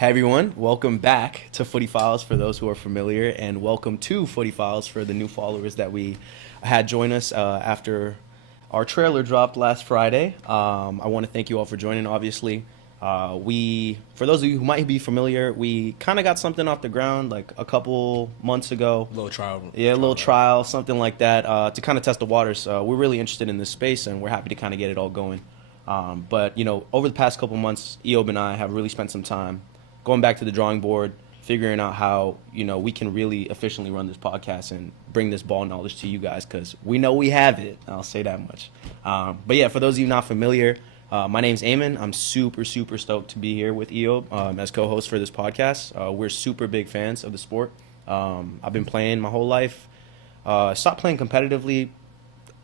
Hey everyone, welcome back to FootyFiles for those who are familiar, and welcome to FootyFiles for the new followers that we had join us after our trailer dropped last Friday. I want to thank you all for joining, obviously. For those of you who might be familiar, we kind of got something off the ground like a couple months ago. A little trial. Yeah, a little trial, something like that, to kind of test the waters. We're really interested in this space, and we're happy to kind of get it all going. But, over the past couple months, Eob and I have really spent some time going back to the drawing board, figuring out how, we can really efficiently run this podcast and bring this ball knowledge to you guys, because we know we have it. I'll say that much. But yeah, for those of you not familiar, my name's Eamon. I'm super, super stoked to be here with Eob as co-host for this podcast. We're super big fans of the sport. I've been playing my whole life. Stopped playing competitively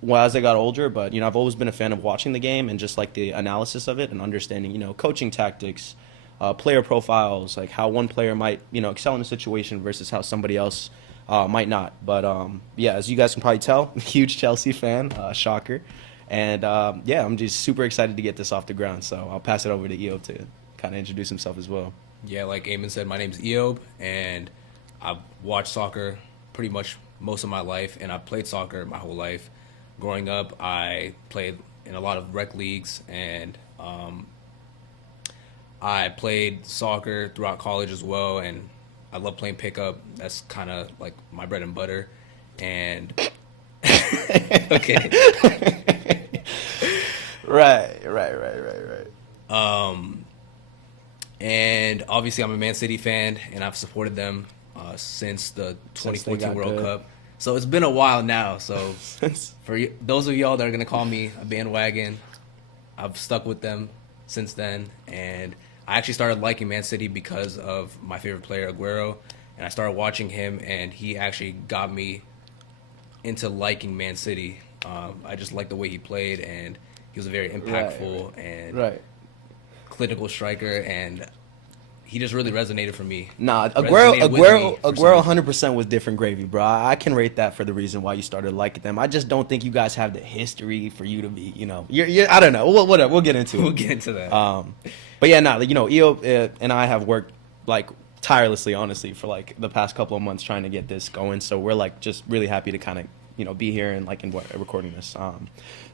as I got older, but, I've always been a fan of watching the game and just like the analysis of it and understanding, coaching tactics, player profiles, like how one player might, excel in a situation versus how somebody else might not. But yeah, as you guys can probably tell, huge Chelsea fan, shocker. And yeah, I'm just super excited to get this off the ground. So I'll pass it over to Eob to kind of introduce himself as well. Yeah, like Eamon said, my name's Eob, and I've watched soccer pretty much most of my life, and I've played soccer my whole life. Growing up, I played in a lot of rec leagues, and I played soccer throughout college as well, and I love playing pickup. That's kind of like my bread and butter. And okay, Right. And obviously I'm a Man City fan, and I've supported them since the 2014 World Cup. So it's been a while now. So for those of y'all that are gonna call me a bandwagon, I've stuck with them since then, and I actually started liking Man City because of my favorite player, Aguero, and I started watching him, and he actually got me into liking Man City. I just liked the way he played, and he was a very impactful and clinical striker, and he just really resonated for me. Nah, Aguero 100% was different gravy, bro. I can rate that for the reason why you started liking them. I just don't think you guys have the history for you to be, you're I don't know. Whatever. We'll get into it. We'll get into that. But yeah, Eob and I have worked like tirelessly, honestly, for like the past couple of months trying to get this going. So we're like just really happy to kind of, be here and recording this.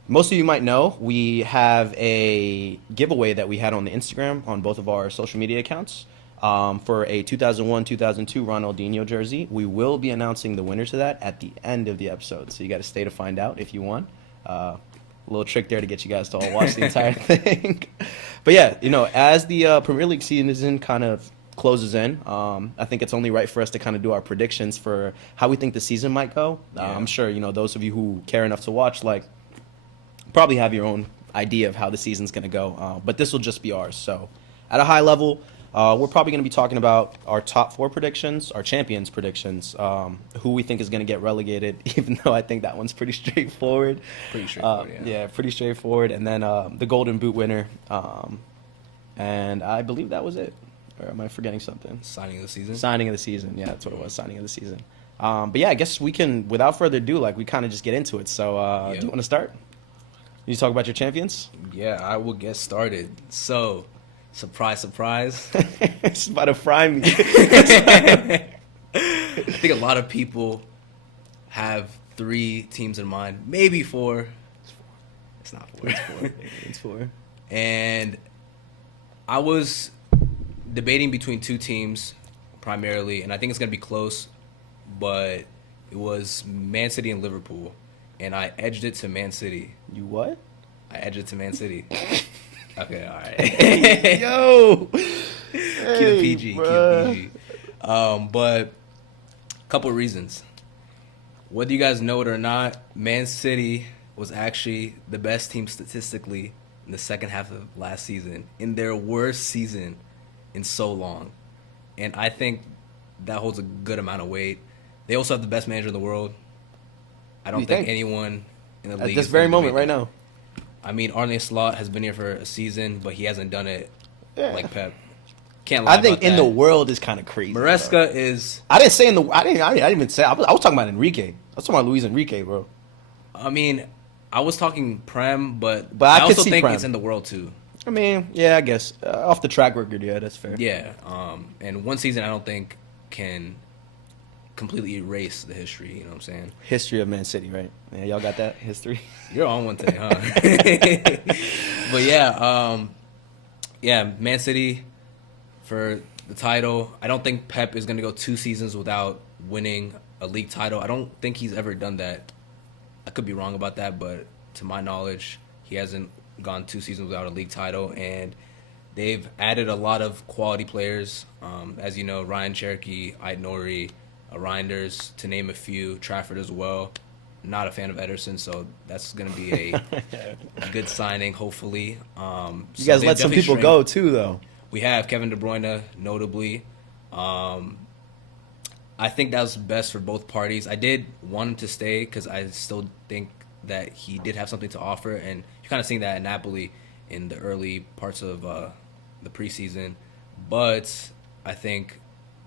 Most of you might know we have a giveaway that we had on the Instagram on both of our social media accounts for a 2001-2002 Ronaldinho jersey. We will be announcing the winner to that at the end of the episode, so you got to stay to find out if you won. A little trick there to get you guys to all watch the entire thing. But yeah, as the Premier League season kind of closes in, I think it's only right for us to kind of do our predictions for how we think the season might go. I'm sure, those of you who care enough to watch, probably have your own idea of how the season's going to go. But this will just be ours. So at a high level, we're probably going to be talking about our top four predictions, our champions predictions, who we think is going to get relegated, even though I think that one's pretty straightforward. Pretty straightforward, yeah, pretty straightforward. And then the Golden Boot winner. And I believe that was it. Or am I forgetting something? Signing of the season? Signing of the season. Yeah, that's what it was, signing of the season. But yeah, I guess we can, without further ado, we kind of just get into it. So do you want to start? You talk about your champions? Yeah, I will get started. So, surprise, surprise. It's about to fry me. I think a lot of people have 3 teams in mind, maybe 4. It's not 4. It's 4. It's 4. And I was debating between 2 teams primarily, and I think it's going to be close, but it was Man City and Liverpool, and I edged it to Man City. You what? I edged it to Man City. Okay, all right. Hey, yo! Keep it PG, bruh. keep it PG. But a couple of reasons. Whether you guys know it or not, Man City was actually the best team statistically in the second half of last season, in their worst season in so long. And I think that holds a good amount of weight. They also have the best manager in the world. I don't think anyone in the league at this very moment right now. I mean, Arne Slot has been here for a season, but he hasn't done it like Pep. Can't lie. I think about in that. the world is kind of crazy. Maresca is. I didn't say in the. I didn't even say. I was talking about Enrique. I was talking about Luis Enrique, bro. I mean, I was talking Prem, but I I could also see think Prem. it's in the world too. I mean, yeah, I guess off the track record, yeah, that's fair. Yeah, and one season I don't think can completely erase the history. You know what I'm saying? History of Man City, right? Yeah, y'all got that history. You're on one today, huh? But yeah, Man City for the title. I don't think Pep is going to go 2 seasons without winning a league title. I don't think he's ever done that. I could be wrong about that, but to my knowledge, he hasn't gone 2 seasons without a league title. And they've added a lot of quality players. As you know, Ryan Cherokee, Ait-Nouri, Reinders, to name a few, Trafford as well. Not a fan of Ederson, so that's going to be a good signing, hopefully. You guys let some people go, too, though. We have Kevin De Bruyne, notably. I think that was best for both parties. I did want him to stay because I still think that he did have something to offer, and you're kind of seeing that at Napoli in the early parts of the preseason. But I think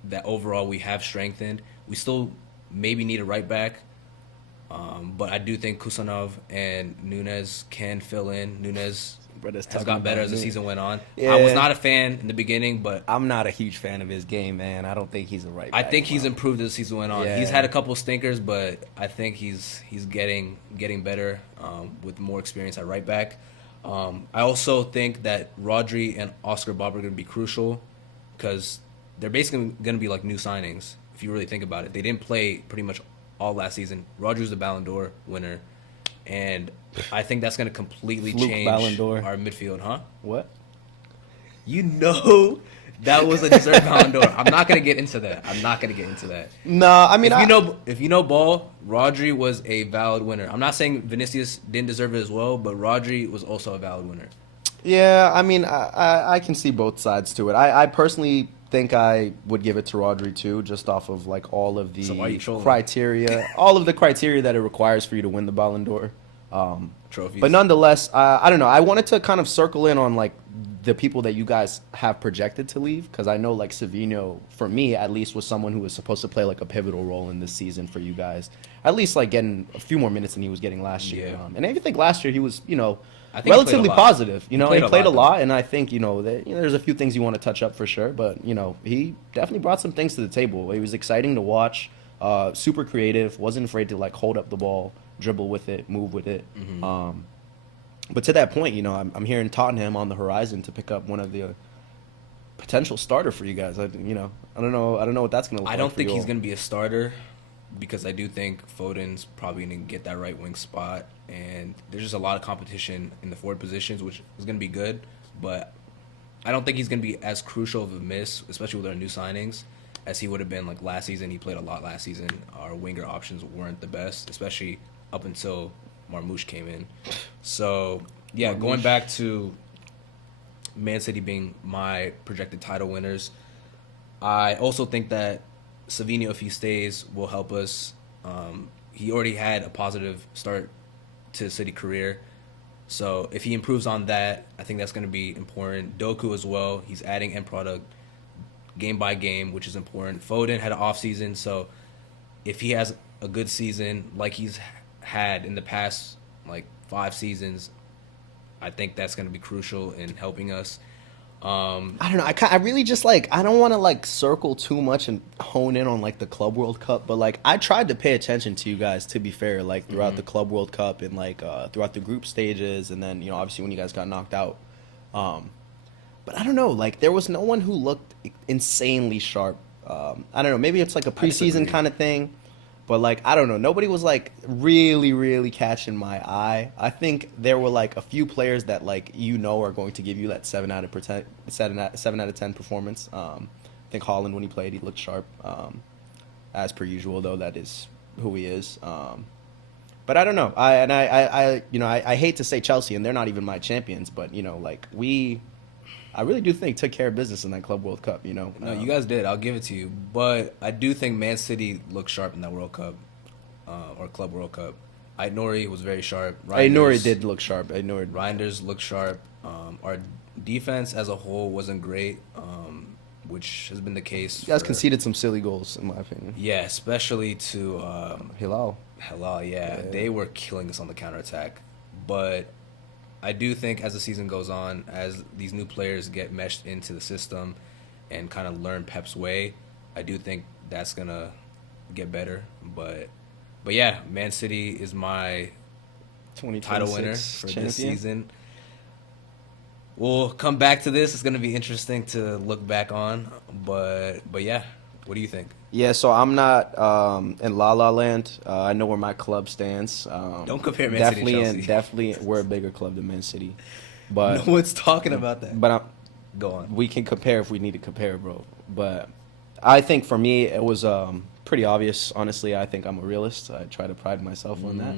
that overall we have strengthened. We still maybe need a right back, but I do think Kusanov and Nunes can fill in. Nunes has got better as the season went on. Yeah. I was not a fan in the beginning, but I'm not a huge fan of his game, man. I don't think he's a right back. I think he's improved as the season went on. Yeah. He's had a couple stinkers, but I think he's getting better with more experience at right back. I also think that Rodri and Oscar Bob are going to be crucial because they're basically going to be like new signings if you really think about it. They didn't play pretty much all last season. Rodri's the Ballon d'Or winner, and I think that's going to completely change our midfield, huh? What? You know that was a deserved Ballon d'Or. I'm not going to get into that. No, I mean, if you know ball, Rodri was a valid winner. I'm not saying Vinicius didn't deserve it as well, but Rodri was also a valid winner. Yeah, I mean, I can see both sides to it. I personally think I would give it to Rodri too, just off of like all of the criteria, all of the criteria that it requires for you to win the Ballon d'Or. Trophies. But nonetheless, I don't know. I wanted to kind of circle in on like the people that you guys have projected to leave, because I know like Savinho, for me at least, was someone who was supposed to play like a pivotal role in this season for you guys. At least like getting a few more minutes than he was getting last year. Yeah. And I think last year he was, relatively positive. He played a lot, and I think there's a few things you want to touch up for sure. But he definitely brought some things to the table. He was exciting to watch, super creative, wasn't afraid to like hold up the ball, dribble with it, move with it. Mm-hmm. But to that point, I'm hearing Tottenham on the horizon to pick up one of the potential starter for you guys. I don't know what that's going to look like. I don't think he's going to be a starter because I do think Foden's probably going to get that right wing spot, and there's just a lot of competition in the forward positions, which is going to be good. But I don't think he's going to be as crucial of a miss, especially with our new signings, as he would have been like last season. He played a lot last season. Our winger options weren't the best, especially up until Marmoush came in. So, yeah, going back to Man City being my projected title winners, I also think that Savinho, if he stays, will help us. He already had a positive start to his City career. So if he improves on that, I think that's going to be important. Doku as well. He's adding end product game by game, which is important. Foden had an off season, so if he has a good season like he's had in the past like 5 seasons, I think that's going to be crucial in helping us. I don't know. I really just like, I don't want to like circle too much and hone in on like the Club World Cup, but like I tried to pay attention to you guys, to be fair, like throughout the Club World Cup and like throughout the group stages, and then obviously when you guys got knocked out. But I don't know, like there was no one who looked insanely sharp. I don't know, maybe it's like a preseason kind of thing. But, like, I don't know. Nobody was, like, really, really catching my eye. I think there were, like, a few players that, like, are going to give you that 7 out of 10 performance. I think Haaland, when he played, he looked sharp. As per usual, though, that is who he is. But I don't know. I hate to say Chelsea, and they're not even my champions. But, I really do think took care of business in that Club World Cup, No, you guys did. I'll give it to you. But I do think Man City looked sharp in that World Cup, or Club World Cup. Ait-Nouri was very sharp. Ait-Nouri did look sharp. Reinders looked sharp. Our defense as a whole wasn't great, which has been the case. You guys conceded some silly goals, in my opinion. Yeah, especially to Hilal. Yeah. They were killing us on the counterattack. But I do think as the season goes on, as these new players get meshed into the system and kind of learn Pep's way, I do think that's gonna get better. But yeah, Man City is my title winner for champion. this season. We'll come back to this. It's gonna be interesting to look back on. But yeah, what do you think? Yeah, so I'm not in La La Land. I know where my club stands. Don't compare Man City and Chelsea. Definitely, we're a bigger club than Man City. But No one's talking about that. But Go on. We can compare if we need to compare, bro. But I think for me, it was pretty obvious. Honestly, I think I'm a realist. I try to pride myself on that.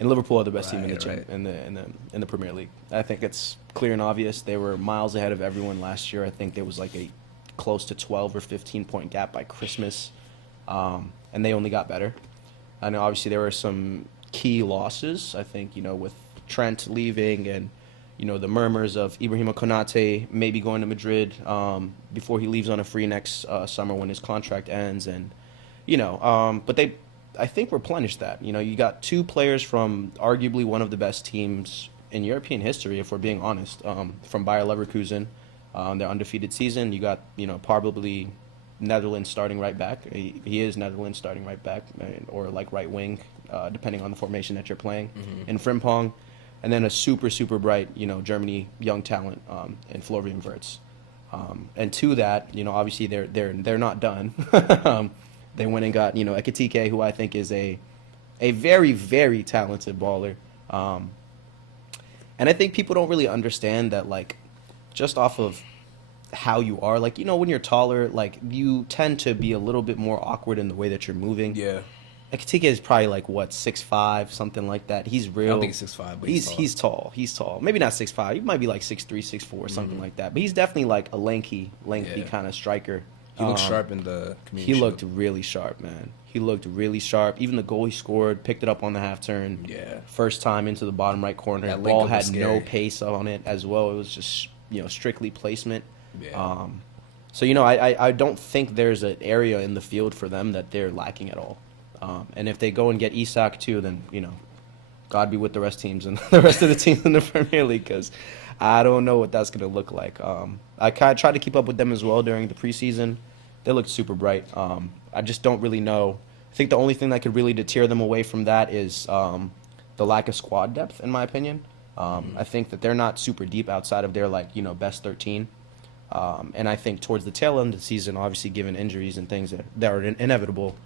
And Liverpool are the best team in the Premier League. I think it's clear and obvious. They were miles ahead of everyone last year. I think there was like a close to 12 or 15 point gap by Christmas, and they only got better. I know obviously there were some key losses. I think with Trent leaving and the murmurs of Ibrahima Konate maybe going to Madrid before he leaves on a free next summer when his contract ends, and but they I think replenished that. You got two players from arguably one of the best teams in European history, if we're being honest, from Bayer Leverkusen. Their undefeated season. You got, probably Netherlands starting right back. He is Netherlands starting right back or like right wing, depending on the formation that you're playing in Frimpong. And then a super, super bright, Germany young talent in Florian Wirtz. And to that, obviously they're not done. They went and got, Ekitike, who I think is a very, very talented baller. And I think people don't really understand that, like, just off of how you are, like, when you're taller, like, you tend to be a little bit more awkward in the way that you're moving. Yeah. Ekitike is probably like 6'5", something like that. He's real. I don't think he's 6'5", but he's tall. He's tall. Maybe not 6'5". He might be like 6'3", 6'4", something like that. But he's definitely like a lanky kind of striker. He looked sharp in the community. He looked really sharp, man. He looked really sharp. Even the goal he scored, picked it up on the half turn. Yeah. First time into the bottom right corner. The ball had no pace on it as well. It was just strictly placement. Yeah. So I don't think there's an area in the field for them that they're lacking at all. And if they go and get Isak too, then God be with the rest teams and the rest of the teams in the Premier League, because I don't know what that's going to look like. I kind of tried to keep up with them as well during the preseason. They looked super bright. I just don't really know. I think the only thing that could really deter them away from that is the lack of squad depth, in my opinion. I think that they're not super deep outside of their best 13. And I think towards the tail end of the season, obviously given injuries and things that are inevitable,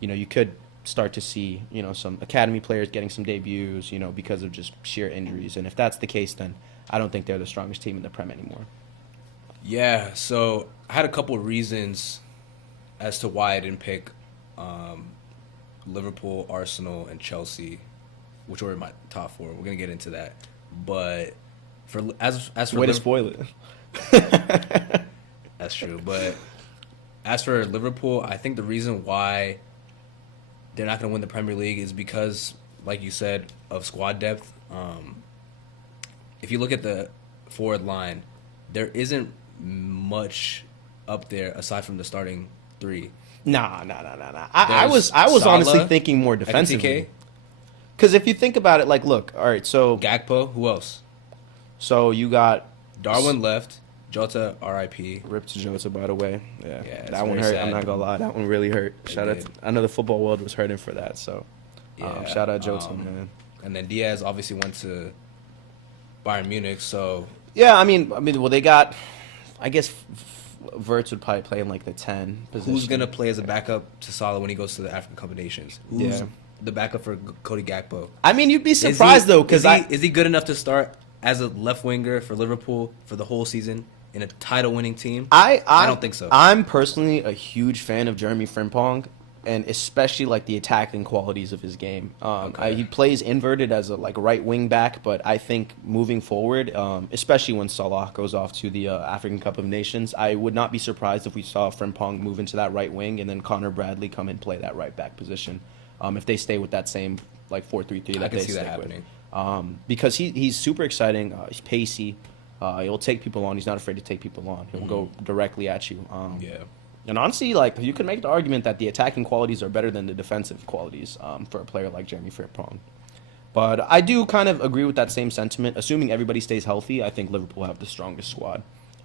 you could start to see, some academy players getting some debuts, because of just sheer injuries. And if that's the case, then I don't think they're the strongest team in the Prem anymore. Yeah, so I had a couple of reasons as to why I didn't pick Liverpool, Arsenal, and Chelsea, which were in my top four. We're gonna get into that, but as for way to spoil it. That's true. But as for Liverpool, I think the reason why they're not gonna win the Premier League is because, like you said, of squad depth. If you look at the forward line, there isn't much up there aside from the starting three. Nah. I was Salah, honestly thinking more defensively. Because if you think about it, like, look, all right, so Gakpo, who else? So you got Darwin left, Jota, R.I.P. Rip to Jota, by the way. Yeah, that one very hurt. sad. I'm not gonna lie, that one really hurt. Shout out. I know the football world was hurting for that. So, shout out Jota, man. And then Diaz obviously went to Bayern Munich. So yeah, I mean, well, they got. I guess Wirtz would probably play in like the 10 position. Who's gonna play as a backup to Salah when he goes to the African Cup of Nations? Who's the backup for Cody Gakpo? I mean, you'd be surprised though, because is he good enough to start as a left winger for Liverpool for the whole season in a title-winning team? I don't think so. I'm personally a huge fan of Jeremy Frimpong, and especially like the attacking qualities of his game. He plays inverted as a right wing back, but I think moving forward, especially when Salah goes off to the African Cup of Nations, I would not be surprised if we saw Frimpong move into that right wing and then Connor Bradley come and play that right back position. If they stay with that same 4-3-3 that they stick happening. Because he's super exciting. He's pacey. He'll take people on. He's not afraid to take people on. He'll go directly at you. And honestly, you could make the argument that the attacking qualities are better than the defensive qualities for a player like Jeremy Frimpong. But I do kind of agree with that same sentiment. Assuming everybody stays healthy, I think Liverpool have the strongest squad.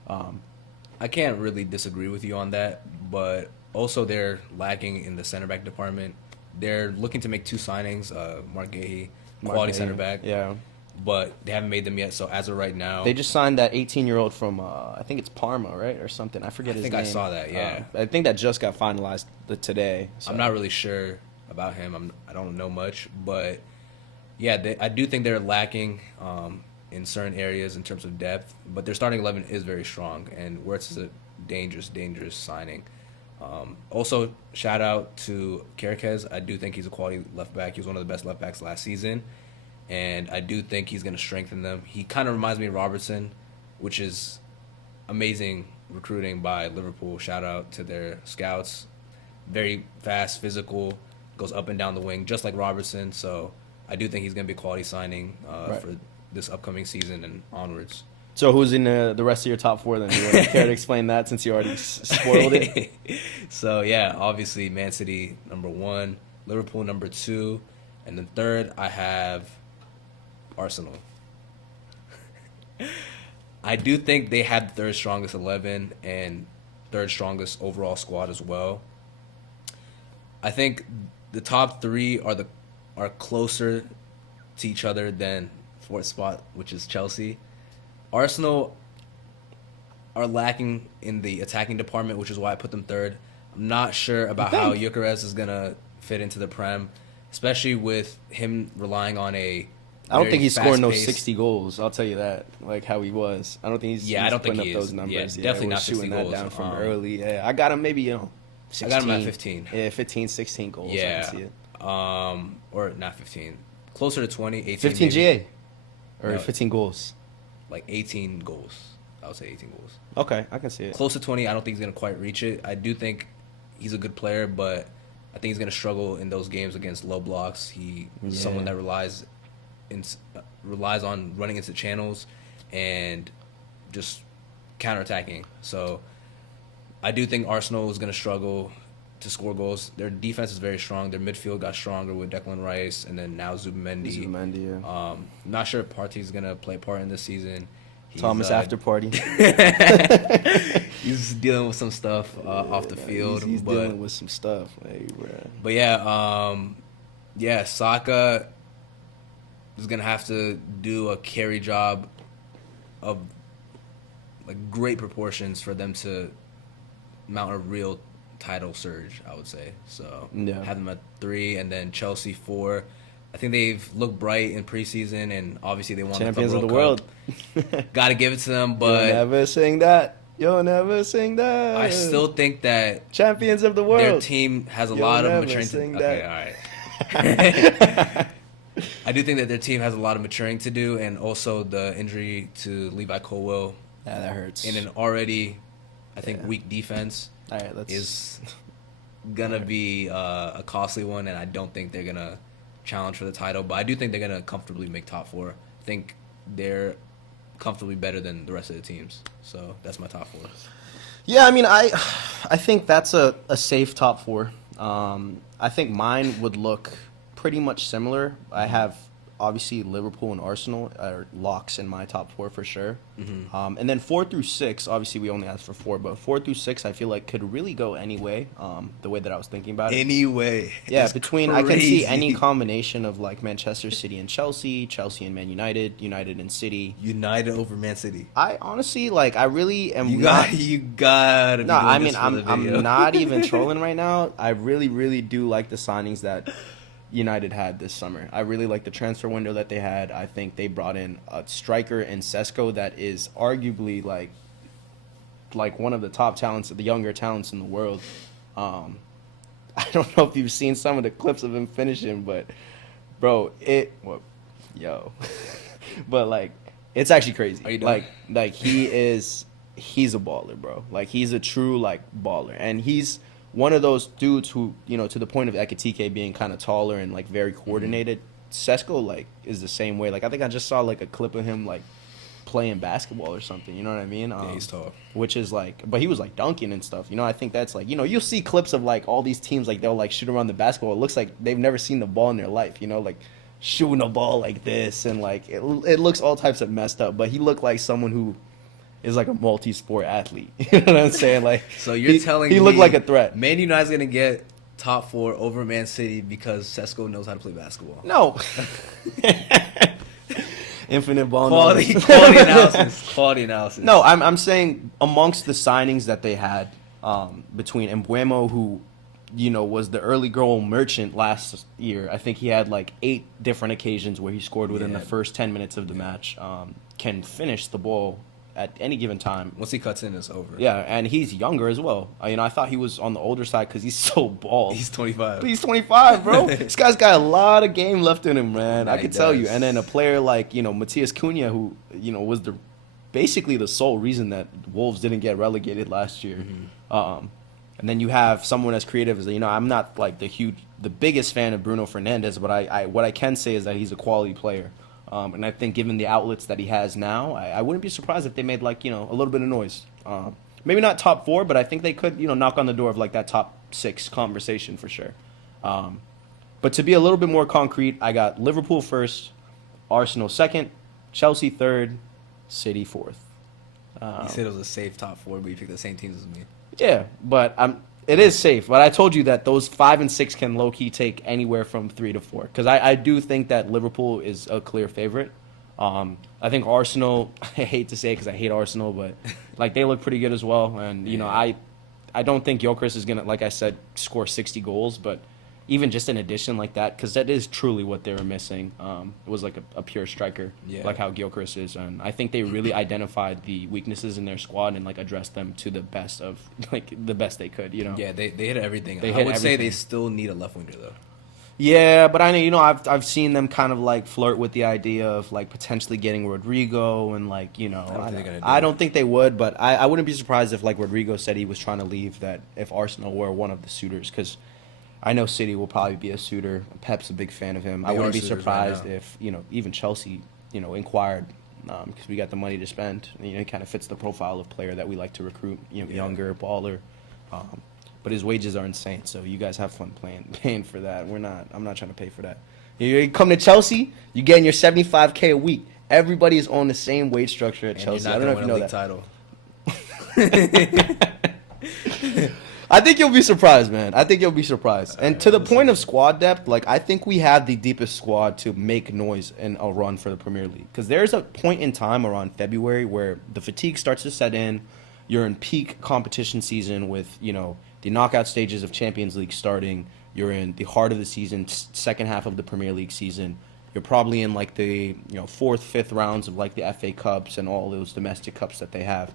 I can't really disagree with you on that, but also they're lacking in the center back department. They're looking to make 2 signings, Mark Gahey, quality center back. Yeah. But they haven't made them yet, so as of right now... They just signed that 18-year-old from, I think it's Parma, right? Or something. I forget his name. I think I saw that, yeah. I think that just got finalized today. So. I'm not really sure about him. I don't know much. But, yeah, I do think they're lacking in certain areas in terms of depth. But their starting 11 is very strong, and Wirtz is a dangerous, dangerous signing. Also, shout out to Kerkez. I do think he's a quality left back. He was one of the best left backs last season. And I do think he's going to strengthen them. He kind of reminds me of Robertson, which is amazing recruiting by Liverpool. Shout out to their scouts. Very fast, physical, goes up and down the wing, just like Robertson. So I do think he's going to be a quality signing for this upcoming season and onwards. So who's in the rest of your top 4 then? Do you care to explain that since you already spoiled it? So, yeah, obviously Man City, number 1. Liverpool, number 2. And then third, I have... Arsenal. I do think they have the 3rd strongest 11 and 3rd strongest overall squad as well. I think the top 3 are closer to each other than 4th spot, which is Chelsea. Arsenal are lacking in the attacking department, which is why I put them 3rd. I'm not sure about how Gyökeres is gonna fit into the Prem, especially with him relying on a I don't think he's scoring those 60 goals. I'll tell you that. Like how he was. I don't think he's I don't putting think up those numbers. Yeah, definitely not 60 shooting goals. that down from early. Yeah, I got him maybe 16. I got him at 15. Yeah, 15, 16 goals. Yeah, I can see it. Or not 15, closer to 20, 18. 15 maybe. GA, or No. 15 goals. Like 18 goals. I would say 18 goals. Okay, I can see it. Close to 20. I don't think he's gonna quite reach it. I do think he's a good player, but I think he's gonna struggle in those games against low blocks. He's someone that relies on running into channels and just counterattacking. So I do think Arsenal is going to struggle to score goals. Their defense is very strong. Their midfield got stronger with Declan Rice and then now Zubimendi. Yeah. Not sure if Partey's going to play a part in this season. Thomas after party. He's dealing with some stuff off the field. He's dealing with some stuff. Hey, but yeah, Saka is gonna have to do a carry job of like great proportions for them to mount a real title surge, I would say. So have them at 3, and then Chelsea 4. I think they've looked bright in preseason, and obviously they won champions the of the World world. Cup. Got to give it to them, but you'll never sing that. You'll never sing that. I still think that champions of the world. Their team has a lot of maturing. Okay, all right. I do think that their team has a lot of maturing to do, and also the injury to Levi Colwill. Yeah, that hurts. In an already, I think, weak defense is gonna be a costly one, and I don't think they're gonna challenge for the title. But I do think they're gonna comfortably make top 4. I think they're comfortably better than the rest of the teams. So that's my top 4. Yeah, I mean, I think that's a safe top 4. I think mine would look pretty much similar. I have obviously Liverpool and Arsenal are locks in my top 4 for sure. Mm-hmm. And then 4 through 6, obviously we only asked for 4, but 4 through 6 I feel like could really go any way. The way that I was thinking about it. Any way. Yeah, I can see any combination of like Manchester City and Chelsea, Chelsea and Man United, United and City. United over Man City. I honestly I really am. You gotta. No, I mean I'm not even trolling right now. I really do like the signings that United had this summer. I really like the transfer window that they had. I think they brought in a striker in Sesko that is arguably like one of the top talents, the younger talents in the world. I don't know if you've seen some of the clips of him finishing, but bro, but like it's actually crazy. Are you done? Like he's a baller, bro. Like he's a true like baller, and he's one of those dudes who, to the point of Ekitike being kind of taller and like very coordinated. Sesko like is the same way. Like I think I just saw like a clip of him like playing basketball or something. You know what I mean? Yeah, he's tall. Which is like, but he was like dunking and stuff. I think that's like, you'll see clips of like all these teams like they'll like shoot around the basketball. It looks like they've never seen the ball in their life. Like shooting a ball like this, and like it looks all types of messed up. But he looked like someone who is like a multi-sport athlete. You know what I'm saying? Like, so you're telling me he looked like a threat. Man United's gonna get top 4 over Man City because Sesko knows how to play basketball. No. Infinite ball quality analysis. No, I'm saying amongst the signings that they had, between Mbeumo, who, you know, was the early goal merchant last year. I think he had like 8 different occasions where he scored within the first 10 minutes of the match. Can finish the ball at any given time. Once he cuts in, it's over. Yeah, and he's younger as well. I thought he was on the older side because he's so bald. He's 25. But he's 25, bro. This guy's got a lot of game left in him, man. Yeah, I can tell you. And then a player like, Matías Cunha, who, was basically the sole reason that Wolves didn't get relegated last year. Mm-hmm. And then you have someone as creative as, I'm not like the biggest fan of Bruno Fernandes, but what I can say is that he's a quality player. And I think given the outlets that he has now, I wouldn't be surprised if they made like, a little bit of noise. Maybe not top 4, but I think they could, knock on the door of like that top 6 conversation for sure. But to be a little bit more concrete, I got Liverpool first, Arsenal second, Chelsea third, City fourth. You said it was a safe top 4, but you picked the same teams as me. Yeah, but it is safe. But I told you that those 5 and 6 can low-key take anywhere from 3 to 4. Because I do think that Liverpool is a clear favorite. I think Arsenal, I hate to say it because I hate Arsenal, but like they look pretty good as well. And, I don't think Gyökeres is going to, like I said, score 60 goals. But even just an addition like that, because that is truly what they were missing. It was like a pure striker, like how Gyökeres is. And I think they really identified the weaknesses in their squad and like addressed them to the best they could, Yeah, they hit everything. They I hit would say everything. they still need a left winger though. Yeah, but I know, I've seen them kind of like flirt with the idea of like potentially getting Rodrigo and like, I don't think they would, but I wouldn't be surprised if like Rodrigo said he was trying to leave, that if Arsenal were one of the suitors, because I know City will probably be a suitor. Pep's a big fan of him. I wouldn't be surprised if, even Chelsea, inquired, because we got the money to spend. He kind of fits the profile of player that we like to recruit, younger, baller. But his wages are insane, so you guys have fun paying for that. I'm not trying to pay for that. You come to Chelsea, you're getting your $75K a week. Everybody is on the same wage structure at Chelsea. I don't know if you know that. Title. I think you'll be surprised, man. I think you'll be surprised. And to the point of squad depth, like I think we have the deepest squad to make noise in a run for the Premier League. Because there's a point in time around February where the fatigue starts to set in. You're in peak competition season with, the knockout stages of Champions League starting. You're in the heart of the season, second half of the Premier League season. You're probably in like the 4th, 5th rounds of like the FA Cups and all those domestic cups that they have.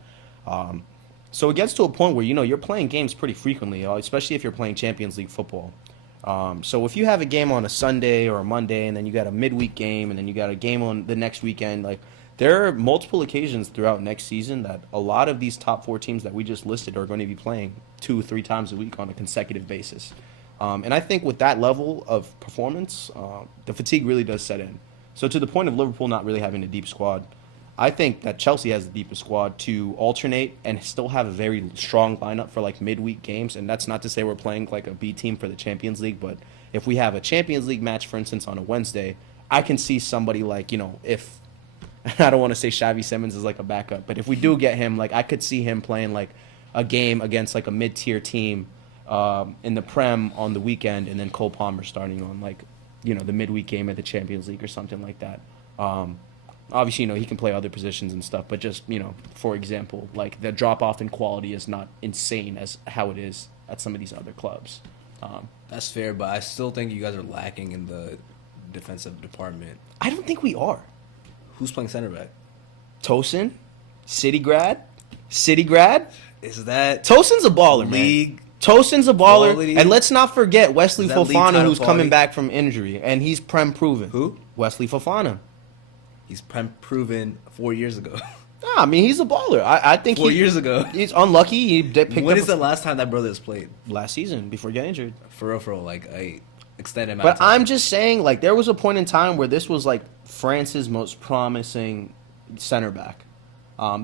So it gets to a point where, you're playing games pretty frequently, especially if you're playing Champions League football. So if you have a game on a Sunday or a Monday, and then you got a midweek game, and then you got a game on the next weekend, like there are multiple occasions throughout next season that a lot of these top 4 teams that we just listed are going to be playing 2-3 times a week on a consecutive basis. And I think with that level of performance, the fatigue really does set in. So to the point of Liverpool not really having a deep squad, I think that Chelsea has the deepest squad to alternate and still have a very strong lineup for like midweek games. And that's not to say we're playing like a B team for the Champions League, but if we have a Champions League match, for instance, on a Wednesday, I can see somebody like, if I don't want to say Xavi Simons is like a backup, but if we do get him, like I could see him playing like a game against like a mid-tier team in the Prem on the weekend, and then Cole Palmer starting on like, the midweek game at the Champions League or something like that. Obviously, he can play other positions and stuff, but just, for example, like the drop-off in quality is not insane as how it is at some of these other clubs. That's fair, but I still think you guys are lacking in the defensive department. I don't think we are. Who's playing center back? Tosin, City grad. Is that Tosin's a baller, league? Man. Tosin's a baller, Quality? And let's not forget Wesley Fofana, who's quality? coming back from injury, and he's Prem proven. Who? Wesley Fofana. He's proven 4 years ago. Nah, I mean, he's a baller. I think 4 years ago. He's unlucky. He picked When up is the last time that brother has played? last season before getting injured. For real, like a extended amount But of time. I'm just saying, like, there was a point in time where this was like France's most promising center back.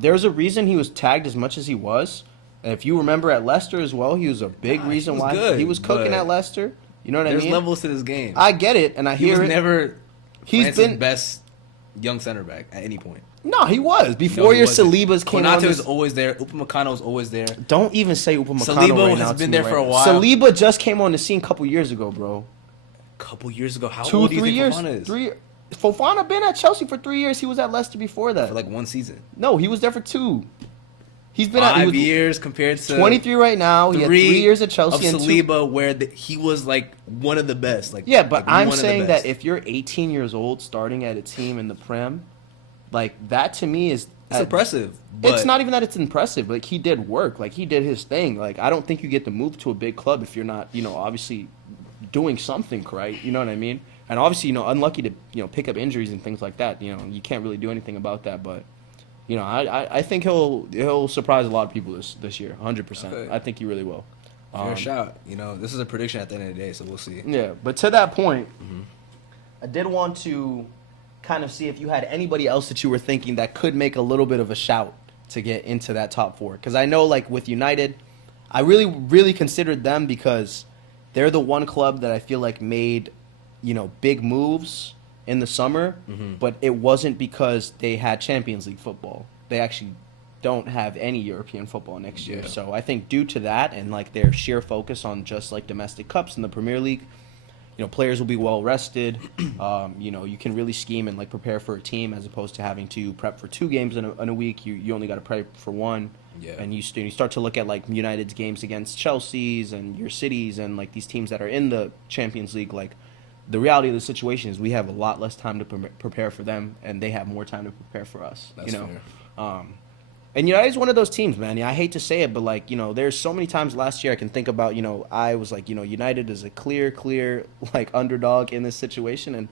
There was a reason he was tagged as much as he was. And if you remember at Leicester as well, he was a big reason why good, he was cooking at Leicester. You know what I mean? There's levels to this game. I get it, and I He hear was it. never He's France's been best young center back at any point. No, he was before your Salibas came on. Konate was always there. Upamecano was always there. Don't even say Upamecano Saliba right has now been to there me for a right while. Saliba just came on the scene a couple years ago, bro. Couple years ago. How 2, old do you 3 think years. Fofana is? 3. Fofana been at Chelsea for 3 years. He was at Leicester before that. For like 1 season. No, he was there for 2. He's been 5 years compared to 23 right now. He had 3 years at Chelsea of and Saliba, where he was like one of the best. Like yeah, but like I'm one of the saying best. that if you're 18 years old starting at a team in the Prem, like that to me is it's impressive. But it's not even that it's impressive. Like he did work. Like he did his thing. Like I don't think you get to move to a big club if you're not, obviously doing something right. You know what I mean? And obviously, unlucky to pick up injuries and things like that. You can't really do anything about that. But I think he'll surprise a lot of people this year. 100%. Okay. I think he really will. Fair shot. This is a prediction at the end of the day, so we'll see. Yeah, but to that point, I did want to kind of see if you had anybody else that you were thinking that could make a little bit of a shout to get into that top 4. Because I know, like, with United, I really, really considered them because they're the one club that I feel like made, big moves in the summer, but it wasn't because they had Champions League football. They actually don't have any European football next year. Yeah. So I think due to that and, like, their sheer focus on just, like, domestic cups in the Premier League, players will be well rested. You can really scheme and like prepare for a team as opposed to having to prep for 2 games in a week. You only got to prep for 1. Yeah. And you start to look at like United's games against Chelsea's and your cities and like these teams that are in the Champions League. Like the reality of the situation is we have a lot less time to prepare for them, and they have more time to prepare for us. That's fair. And United's one of those teams, man. I hate to say it, but like there's so many times last year I can think about. I was like, United is a clear like underdog in this situation, and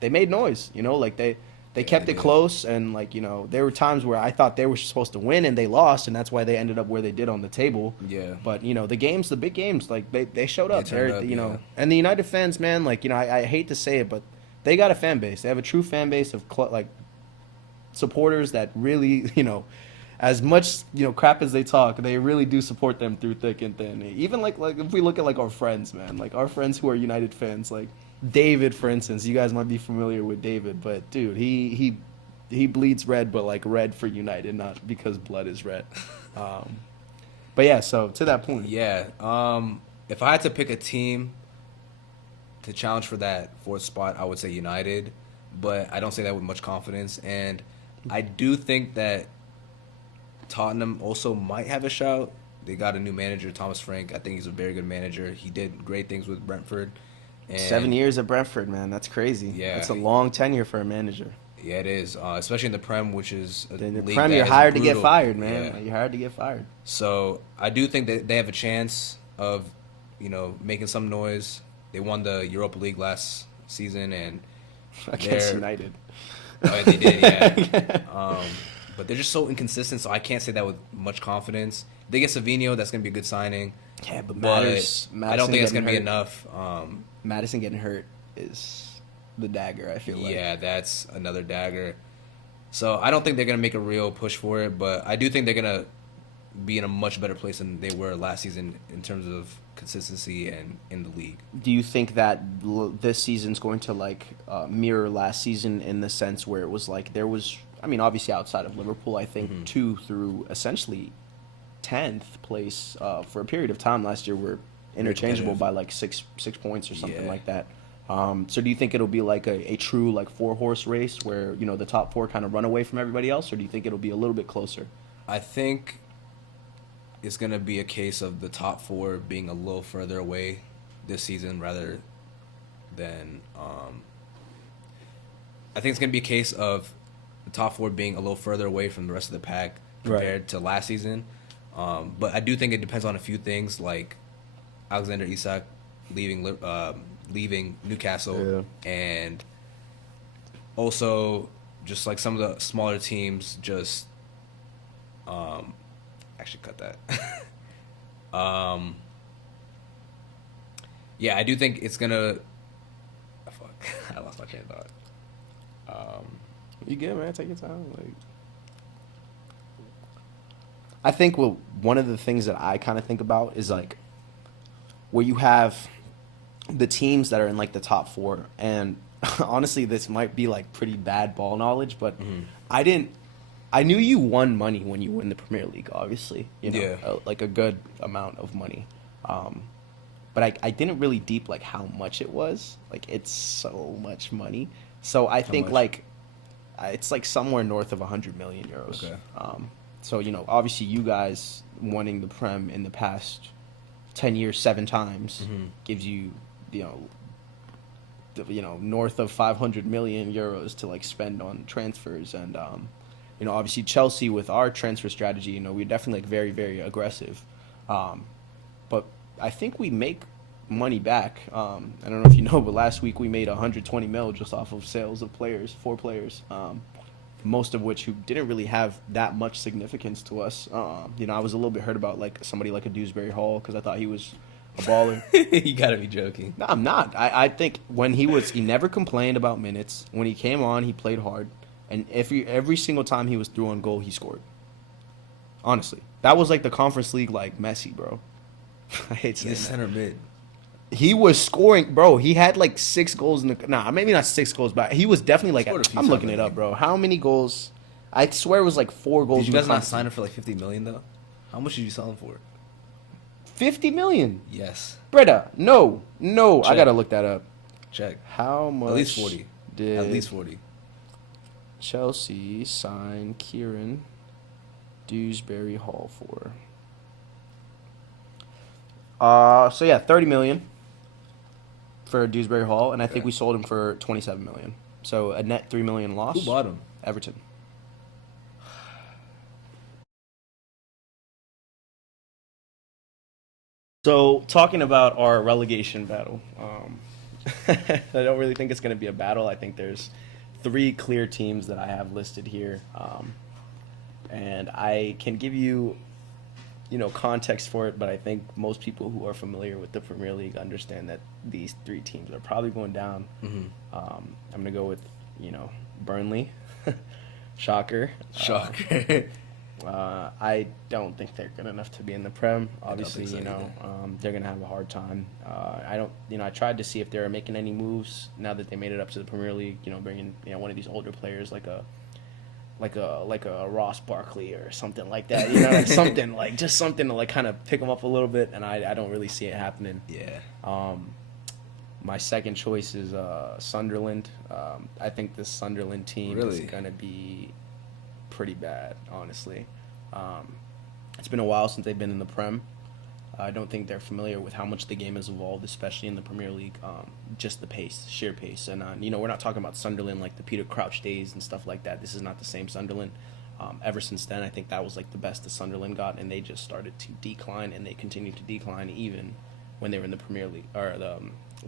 they made noise. Like they kept it close, and like there were times where I thought they were supposed to win and they lost, and that's why they ended up where they did on the table. Yeah. But the big games, like they showed up. Yeah. And the United fans, man, like I hate to say it, but they got a fan base. They have a true fan base of like supporters that really as much crap as they talk, they really do support them through thick and thin. Even like if we look at like our friends, man, like our friends who are United fans, like David, for instance. You guys might be familiar with David, but dude, he bleeds red, but like red for United, not because blood is red. But yeah, so to that point, yeah. If I had to pick a team to challenge for that 4th spot, I would say United, but I don't say that with much confidence, and I do think that Tottenham also might have a shout. They got a new manager, Thomas Frank. I think he's a very good manager. He did great things with Brentford. And 7 years at Brentford, man, that's crazy. Yeah, that's a long tenure for a manager. Yeah, it is, especially in the Prem, which is a In the league Prem, that you're is hired to brutal. get fired, man. Yeah. Like, you're hired to get fired. So I do think that they have a chance of, making some noise. They won the Europa League last season, and Against United. Oh, yeah, they did, yeah. But they're just so inconsistent, so I can't say that with much confidence. They get Savinho, that's going to be a good signing. Yeah, but I don't think it's going to be hurt. enough. Madison getting hurt is the dagger, I feel like. Yeah, that's another dagger. So I don't think they're going to make a real push for it, but I do think they're going to be in a much better place than they were last season in terms of consistency and in the league. Do you think that this season's going to like mirror last season in the sense where it was like there was, obviously outside of Liverpool, I think 2 through essentially 10th place for a period of time last year were interchangeable by like six points or something like that. So do you think it'll be like a true like 4-horse race where the top 4 kind of run away from everybody else, or do you think it'll be a little bit closer? I think it's going to be a case of the top 4 being a little further away this season rather than I think it's going to be a case of the top 4 being a little further away from the rest of the pack compared to last season. But I do think it depends on a few things, like Alexander Isak leaving Newcastle, and also just like some of the smaller teams just actually cut that. Yeah, I do think it's gonna. Fuck, I lost my train of thought. You good, man? Take your time. Like, I think one of the things that I kind of think about is like where you have the teams that are in like the top 4, and honestly, this might be like pretty bad ball knowledge, but Mm-hmm. I didn't. I knew you won money when you win the Premier League. Obviously, Yeah. like a good amount of money. But I didn't really deep like how much it was. Like it's so much money. So I How think much? like it's like somewhere north of 100 million euros. Okay. So obviously you guys winning the Prem in the past 10 years 7 times Mm-hmm. gives you you know north of 500 million euros to like spend on transfers. And obviously Chelsea with our transfer strategy, we're definitely like very very aggressive. But I think we make money back. I don't know if you know, but last week we made 120 mil just off of sales of players, 4 players, most of which who didn't really have that much significance to us. I was a little bit hurt about like somebody like a Dewsbury Hall because I thought he was a baller. You gotta be joking. No, I'm not. I think when he never complained about minutes. When he came on, he played hard, and every single time he was through on goal, he scored. Honestly, that was like the Conference League like Messi, bro. I hate saying He's that. center mid. He was scoring, bro. He had like 6 goals in the. Nah, maybe not 6 goals, but he was definitely like. Scored a few I'm looking times, it I up, think. bro. How many goals? I swear it was like 4 goals. Did you in the guys not Conference sign him League. for like 50 million though? How much did you sell him for? 50 million, Yes. Breda. No, I Check. gotta look that up. Check. How much? At least 40. Did At least 40. Chelsea sign Kieran Dewsbury Hall for? So yeah, 30 million for Dewsbury Hall, and I think Okay. we sold him for 27 million. So a net 3 million loss. Who bought him? Everton. So talking about our relegation battle, I don't really think it's going to be a battle. I think there's 3 clear teams that I have listed here, and I can give you, context for it. But I think most people who are familiar with the Premier League understand that these 3 teams are probably going down. Mm-hmm. I'm going to go with, Burnley. Shocker. Shocker. I don't think they're good enough to be in the Prem. Obviously, think so either. they're gonna have a hard time. I don't, I tried to see if they were making any moves now that they made it up to the Premier League. Bringing one of these older players like a Ross Barkley or something like that. Like something like just something to like kind of pick them up a little bit. And I don't really see it happening. Yeah. My second choice is Sunderland. I think this Sunderland team is Really? gonna be pretty bad, honestly. It's been a while since they've been in the Prem. I don't think they're familiar with how much the game has evolved, especially in the Premier League. Just the pace, sheer pace. And, we're not talking about Sunderland like the Peter Crouch days and stuff like that. This is not the same Sunderland. Ever since then, I think that was like the best that Sunderland got, and they just started to decline, and they continue to decline even when they were in the Premier League, or